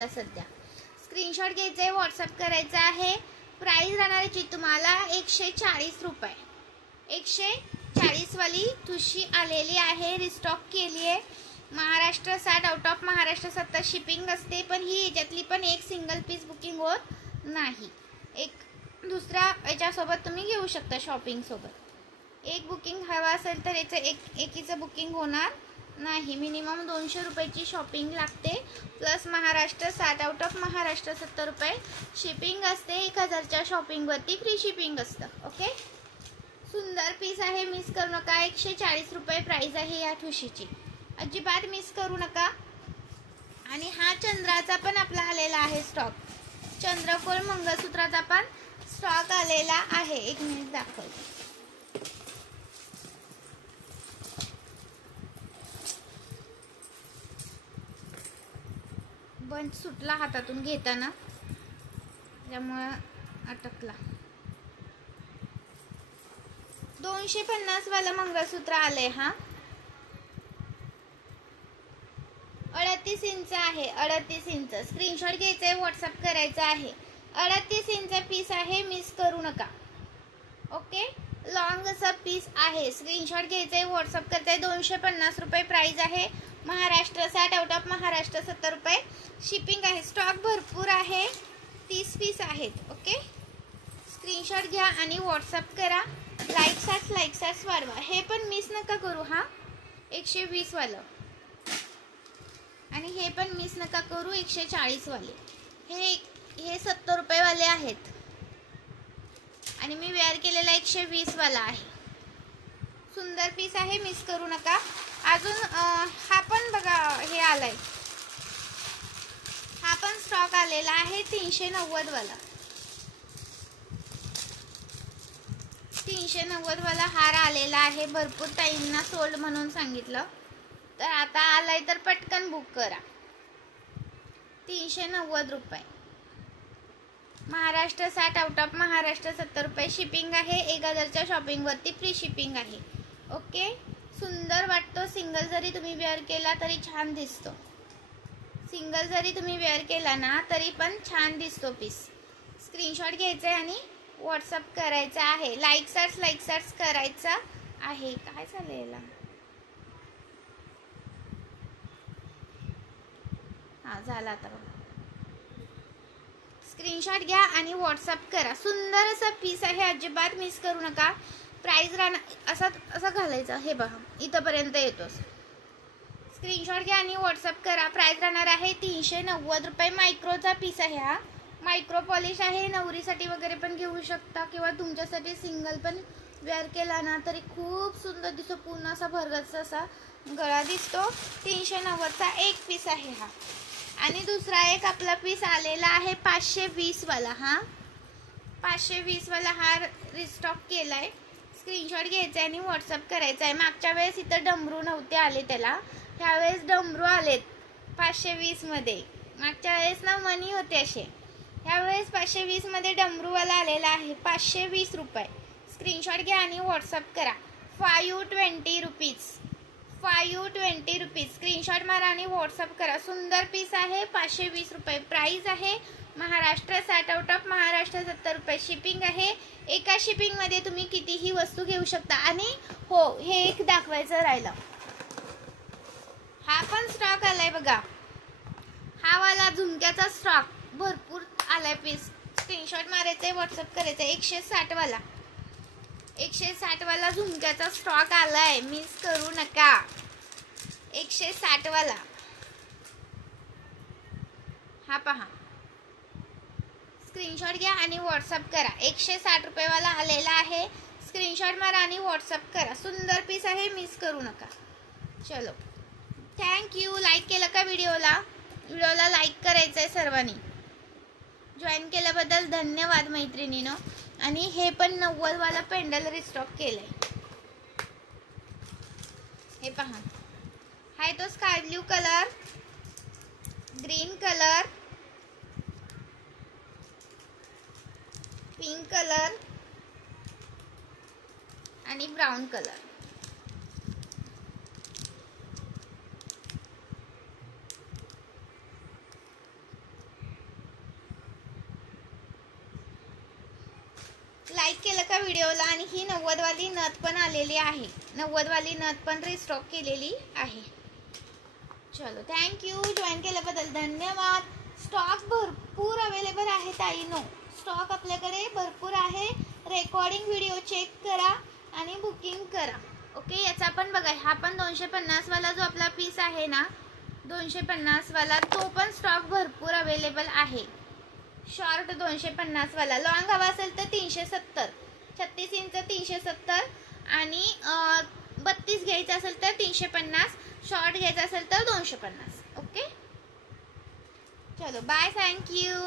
सध्या स्क्रीनशॉट घ्यायचे, व्हॉट्सअप करायचा आहे। प्राइस राहणारची तुम्हाला 140 रुपये। 140 वाली तुशी आलेली आहे, रिस्टॉक केली आहे। Maharashtra 60, out of Maharashtra 70 shipping असते, पण ही याच्यातली पण एक सिंगल पीस बुकिंग होत नाही। एक दुसरा याच्यासोबत तुम्ही घेऊ शकता, शॉपिंग सोबत। एक बुकिंग हवा असेल तर याचं एकीचं बुकिंग होणार नाही। मिनिमम 200 रुपयाची शॉपिंग लागते, plus Maharashtra 60, out of Maharashtra 70 रुपये शिपिंग असते। 1000च्या शॉपिंगवरती फ्री शिपिंग असतं। ओके, सुंदर पीस आहे, मिस करू नका। 140 रुपये प्राइस आहे या ठुशीची, अजिबात मिस करू नका। आणि हा चंद्राचा पण आपला आलेला आहे स्टॉक, चंद्रकोर मंगळसूत्राचा पण स्टॉक आलेला आहे। एक मिनिट दाखवते। बंच सुटला हातातून घेताना, त्यामुळे अटकला। 250 वाला मंगळसूत्र आले। हा 38 इंच आहे, 38 इंच। स्क्रीनशॉट घ्यायचा आहे, व्हॉट्सअप करायचा आहे। 38 इंच पीस आहे, मिस करू नका। ओके, लॉंग असा पीस आहे, स्क्रीनशॉट घ्यायचा आहे, व्हॉट्सअप करताय। 250 रुपये प्राइस आहे। महाराष्ट्र 60, आउट ऑफ महाराष्ट्र 70 रुपये शिपिंग आहे। स्टॉक भरपूर आहे, 30 पीस आहेत। ओके, स्क्रीनशॉट घ्या आणि व्हॉट्सअप करा। लाईक्स वाढवा, हे पण मिस नका करू। हा 120 वाला आणि हे पण मिस नका करू, 140 वाले। हे 70 रुपये वाले आहेत आणि मी वेअर केलेला 120 वाला आहे। सुंदर पीस आहे, मिस करू नका। अजून हा पण बघा, हे आलाय, हा पण स्टॉक आलेला आहे 390 वाला। 390 वाला हार आलेला आहे, भरपूर टाइमना सोल्ड म्हणून सांगितलं, तर आता आलाय तर पटकन बुक करा। 390 रुपये। महाराष्ट्र 60, आउट ऑफ महाराष्ट्र 70 रुपये शिपिंग आहे। 1000च्या शॉपिंग वरती फ्री शिपिंग आहे। ओके, सुंदर वाटतो। सिंगल जरी तुम्ही वेअर केला तरी छान दिसतो। सिंगल जरी तुम्ही वेअर केला ना तरी पण छान दिसतो पीस। स्क्रीनशॉट घ्यायचा आणि व्हॉट्सअप करायचा आहे। लाईक्स करायचा आहे। काय चालेल, हा झाला आता बघा। स्क्रीनशॉट घ्या आणि व्हॉट्सअप करा। सुंदर असा पीस आहे, अजिबात मिस करू नका। प्राइस राहणार असं घालायचं, हे बघा इथपर्यंत येतो। स्क्रीनशॉट घ्या आणि व्हॉट्सअप करा। प्राइस राहणार आहे 390 रुपये। मायक्रोचा पीस आहे, हा मायक्रो पॉलिश आहे। नवरीसाठी वगैरे पण घेऊ शकता किंवा तुमच्यासाठी सिंगल पण वेअर केला ना तरी खूप सुंदर दिसतो। पूर्ण असा भरगच्च असा गळा दिसतो। 390चा एक पीस आहे हा। आणि दुसरा एक आपला पीस आलेला आहे 520 वाला। हा 520 वाला हार रिस्टॉक केलाय। स्क्रीनशॉट घ्यायचा आणि व्हॉट्सअप करायचा आहे। मागच्या वेळेस इथं डमरू नव्हते आले त्याला, ह्यावेळेस डमरू आलेत 520 मध्ये। मागच्या वेळेस ना मनी होते असे, ह्यावेळेस 520 मध्ये डमरूवाला आलेला आहे। 520 रुपये। स्क्रीनशॉट घ्या आणि व्हॉट्सअप करा। 520 रुपीज, 520 रुपीज। स्क्रीनशॉट मारा आणि व्हॉट्सअप करा। सुंदर पीस आहे, 520 रुपये प्राइस आहे। महाराष्ट्र 60, आउट ऑफ महाराष्ट्र 70 रुपये शिपिंग आहे। एका शिपिंग मध्ये तुम्ही कितीही वस्तू घेऊ शकता। आणि हो, हे एक दाखवायचं राहिलं, हा पण स्टॉक आलाय बघा। हा वाला झुमक्याचा स्टॉक भरपूर आलाय पीस। स्क्रीनशॉट मारायचंय, व्हॉट्सअप करायचंय। 160 वाला, 160 वाला झुमक्याचा स्टॉक आलाय, मिस करू नका। 160 वाला हा पहा। स्क्रीनशॉट घ्या आणि व्हॉट्सअप करा। 160 रुपये वाला आलेला आहे। स्क्रीनशॉट मारा आणि व्हॉट्सअप करा। सुंदर पीस आहे, मिस करू नका। चलो, थँक्यू। लाईक केलं का व्हिडिओला लाईक करायचंय सर्वांनी। जॉईन केल्याबद्दल धन्यवाद मैत्रिणीनो। आणि हे पण 90 वाला पेंडल रिस्टॉक केलंय, हे पहा। हाय तो sky blue colour, green colour, pink colour आणि ब्राऊन कलर। लाईक केलं का व्हिडिओला. आणि ही 90 वाली नथ पण आलेली आहे, 90 वाली नथ पण रिस्टॉक केलेली आहे. चलो थँक्यू, जॉईन केल्याबद्दल धन्यवाद. स्टॉक भरपूर अवेलेबल आहे ताईनो, स्टॉक आपल्याकडे भरपूर आहे. रेकॉर्डिंग व्हिडिओ चेक करा आणि बुकिंग करा. ओके, याचा पण बघा, हा पण 250 वाला जो आपला पीस आहे ना, 250 वाला, तो पण स्टॉक भरपूर अवेलेबल आहे. शॉर्ट 250 वाला, लॉंग हवा असेल तर 370, 36 इंच 370 आणि 32 घ्यायचं असेल तर 350, शॉर्ट घ्यायचा असेल तर 250. ओके, चलो बाय, थँक्यू.